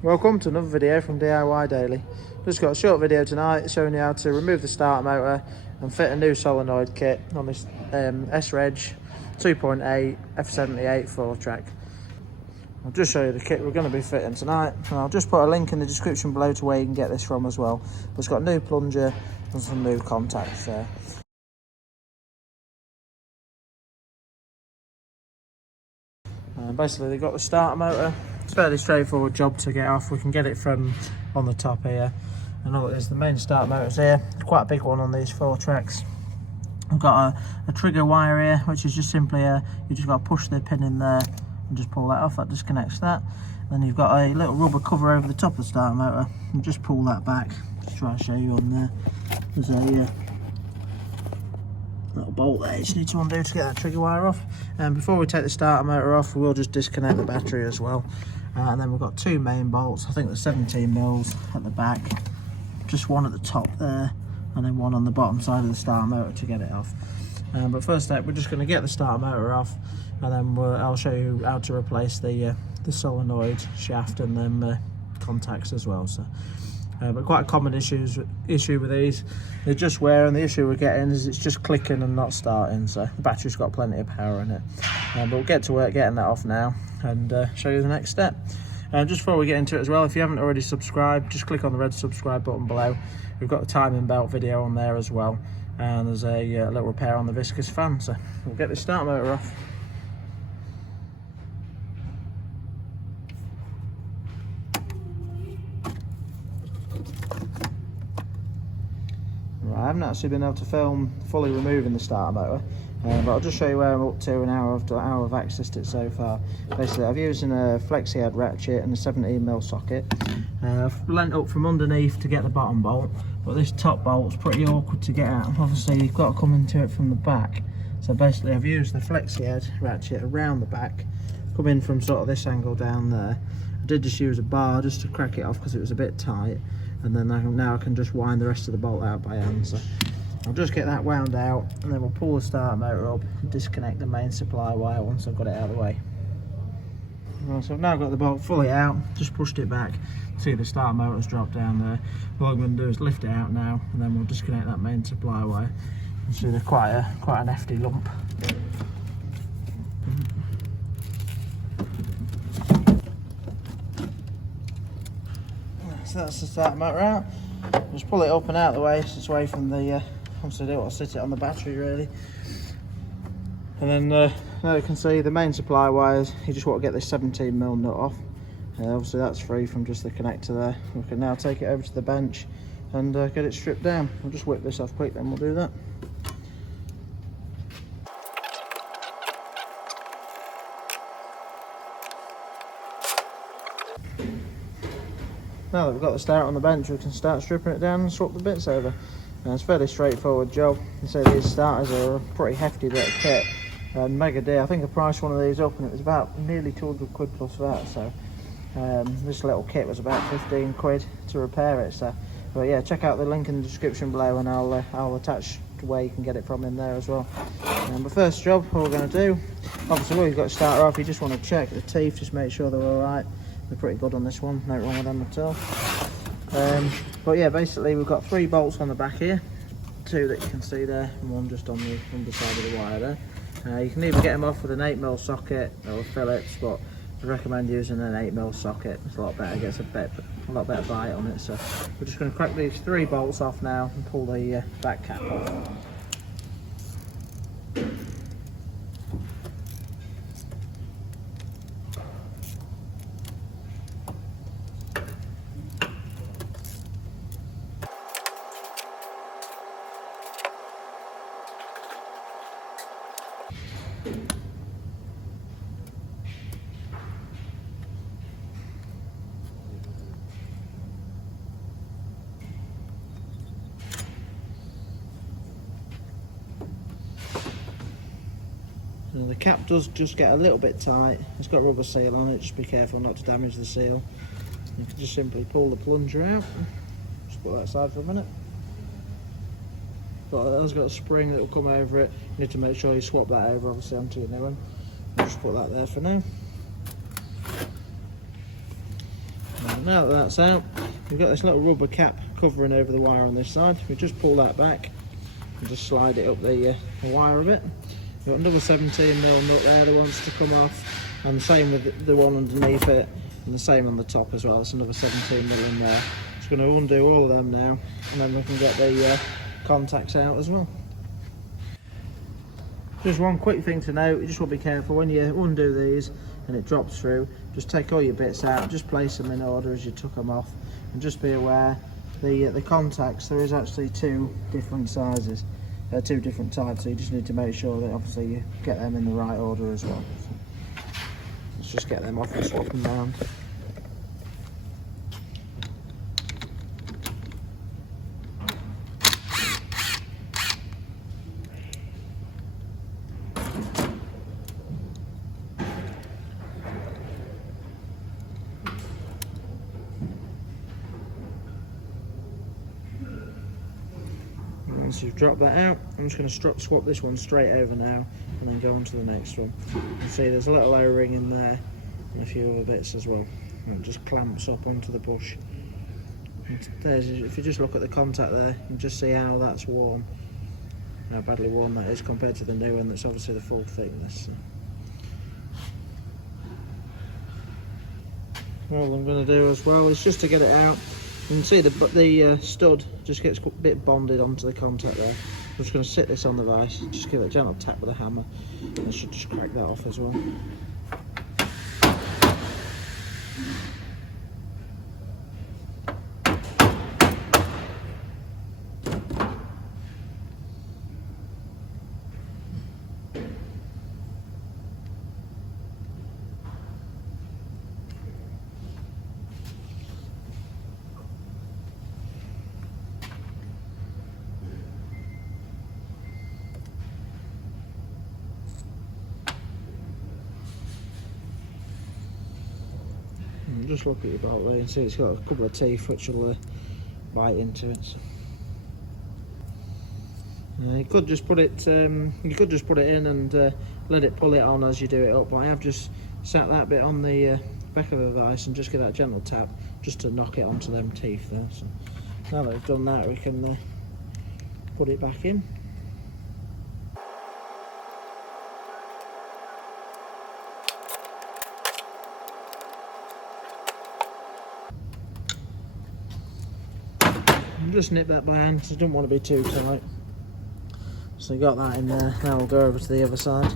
Welcome to another video from DIY Daily. Just got a short video tonight showing you how to remove the starter motor and fit a new solenoid kit on this S-Reg 2.8 F78 Fourtrak. I'll just show you the kit we're going to be fitting tonight, and I'll just put a link in the description below to where you can get this from as well. It's got a new plunger and some new contacts there. Basically they've got the starter motor. It's a fairly straightforward job to get off. We can get it from on the top here, and all it is, the main starter motor's here. It's quite a big one on these Fourtraks. I've got a trigger wire here, which is just simply you just got to push the pin in there and just pull that off. That disconnects that. Then you've got a little rubber cover over the top of the starter motor, and just pull that back. Just try to show you on there. There's a little bolt there you just need to undo to get that trigger wire off. And before we take the starter motor off, we will just disconnect the battery as well. And then we've got two main bolts. I think they're 17 mils at the back, just one at the top there, and then one on the bottom side of the starter motor to get it off. But first step, we're just going to get the starter motor off, and then I'll show you how to replace the solenoid shaft and then contacts as well. So but quite a common issue with these, they just wear, and the issue we're getting is it's just clicking and not starting. So the battery's got plenty of power in it, but we'll get to work getting that off now and show you the next step. Just before we get into it as well, if you haven't already subscribed, just click on the red subscribe button below. We've got the timing belt video on there as well, and there's a little repair on the viscous fan. So we'll get the starter motor off. I haven't actually been able to film fully removing the starter motor, but I'll just show you where I'm up to and how I've accessed it so far. Basically, I've used a flexi head ratchet and a 17mm socket. I've leant up from underneath to get the bottom bolt, but this top bolt's pretty awkward to get out. Obviously, you've got to come into it from the back. So basically, I've used the flexi head ratchet around the back, come in from sort of this angle down there. I did just use a bar just to crack it off because it was a bit tight. And then now I can just wind the rest of the bolt out by hand. So I'll just get that wound out, and then we'll pull the starter motor up and disconnect the main supply wire once I've got it out of the way. Right, so I've now got the bolt fully out, just pushed it back. See the starter motor's dropped down there. All I'm going to do is lift it out now, and then we'll disconnect that main supply wire. You see there's quite an hefty lump. So that's the starter motor out. Just pull it up and out of the way, so it's away from the obviously I don't want to sit it on the battery really. And then now you can see the main supply wires, you just want to get this 17mm nut off. Obviously that's free from just the connector there. We can now take it over to the bench and get it stripped down. I'll just whip this off quick, then we'll do that. Now that we've got the starter on the bench, we can start stripping it down and swap the bits over. It's a fairly straightforward job. You see these starters are a pretty hefty bit of kit. Mega dear. I think I priced one of these up and it was about nearly 200 quid plus that. So this little kit was about 15 quid to repair it. So, but yeah, check out the link in the description below, and I'll attach to where you can get it from in there as well. The first job, what we're going to do, obviously when you've got to start off, you just want to check the teeth, just make sure they're all right. They're pretty good on this one, no wrong with them at all. But yeah, basically we've got 3 bolts on the back here, 2 that you can see there, and 1 just on the underside of the wire there. You can either get them off with an 8mm socket or Phillips, but I recommend using an 8mm socket. It's a lot better, gets a lot better bite on it. So we're just going to crack these 3 bolts off now and pull the back cap off. So the cap does just get a little bit tight. It's got rubber seal on it, just be careful not to damage the seal. You can just simply pull the plunger out. Just put that aside for a minute. That's got a spring that will come over it. You need to make sure you swap that over obviously onto your new one. I'll just put that there for now. now that that's out, we've got this little rubber cap covering over the wire on this side. We just pull that back and just slide it up the wire a bit. We've got another 17mm nut there that wants to come off, and the same with the one underneath it, and the same on the top as well. There's another 17mm in there. Just going to undo all of them now, and then we can get the contacts out as well. Just one quick thing to note, you just want to be careful when you undo these and it drops through. Just take all your bits out, just place them in order as you took them off, and just be aware the contacts, there is actually two different sizes, two different types, so you just need to make sure that obviously you get them in the right order as well. So let's just get them off and swap them round. Once you've dropped that out, I'm just going to swap this one straight over now and then go on to the next one. You can see there's a little O-ring in there and a few other bits as well. And it just clamps up onto the bush. If you just look at the contact there, you can just see how that's worn, how badly worn that is compared to the new one that's obviously the full thickness. So all I'm going to do as well is just to get it out. You can see the stud just gets a bit bonded onto the contact there. I'm just going to sit this on the vise, just give it a gentle tap with a hammer, and it should just crack that off as well. Just look at your bolt there and see it's got a couple of teeth which will bite into it. So. You could just put it in and let it pull it on as you do it up. But I have just sat that bit on the back of the vise and just give that a gentle tap just to knock it onto them teeth there. So now that we've done that, we can put it back in. Just nip that by hand because I don't want to be too tight. So you got that in there. Now we'll go over to the other side.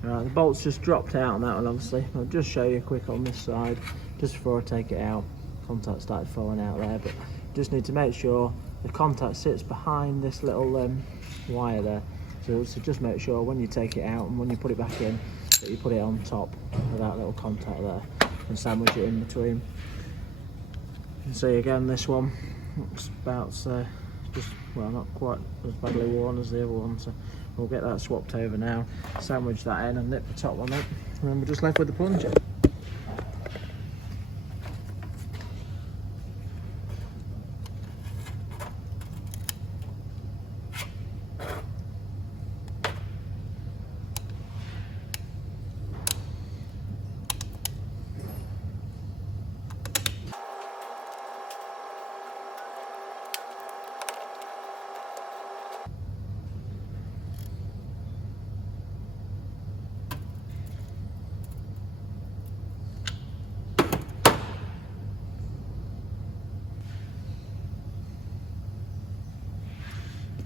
Right, the bolt's just dropped out on that one obviously. I'll just show you quick on this side, just before I take it out. Contact started falling out there, but just need to make sure the contact sits behind this little wire there. So just make sure when you take it out and when you put it back in, that you put it on top of that little contact there and sandwich it in between. You can see again this one looks about just, well, not quite as badly worn as the other one, so we'll get that swapped over now, sandwich that in and nip the top one up, and then we're just left with the plunger.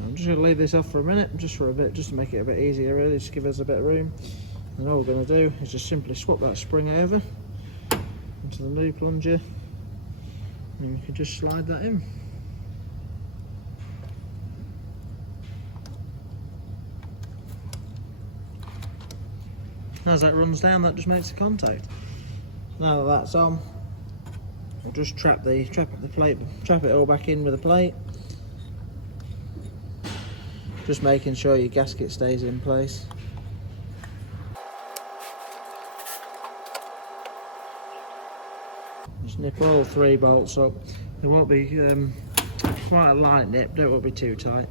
I'm just going to leave this off for a minute, just to make it a bit easier really, just give us a bit of room. And all we're going to do is just simply swap that spring over into the new plunger, and you can just slide that in. As that runs down, that just makes a contact. Now that that's on, I'll just trap it all back in with a plate. Just making sure your gasket stays in place. Just nip all 3 bolts up. There won't be quite a light nip, don't want to be too tight.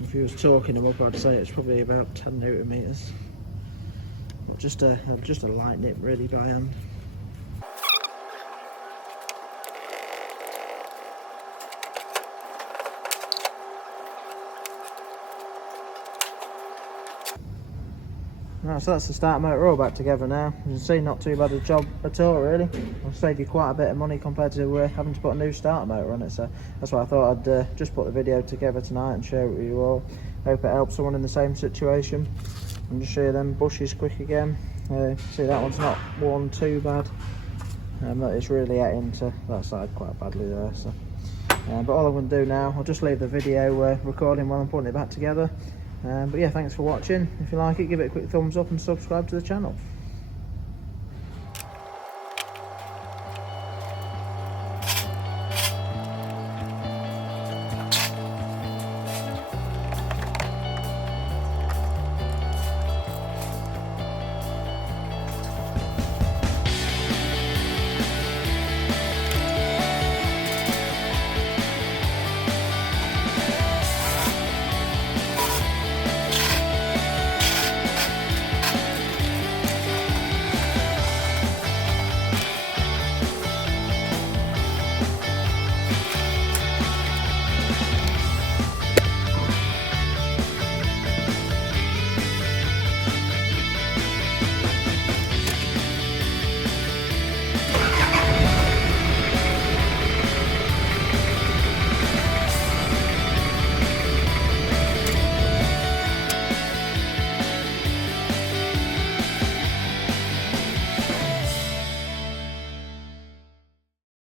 If you was torquing them up, I'd say it's probably about 10 newton meters. But just a light nip really by hand. Right, so that's the starter motor all back together now. As you can see, not too bad a job at all really. I'll save you quite a bit of money compared to having to put a new starter motor on it, so that's why I thought I'd just put the video together tonight and share it with you all. Hope it helps someone in the same situation. And just show you them bushes quick again. See, that one's not worn too bad. That is really ate into that side quite badly there. So, but all I'm going to do now, I'll just leave the video recording while I'm putting it back together. But yeah, thanks for watching. If you like it, give it a quick thumbs up and subscribe to the channel.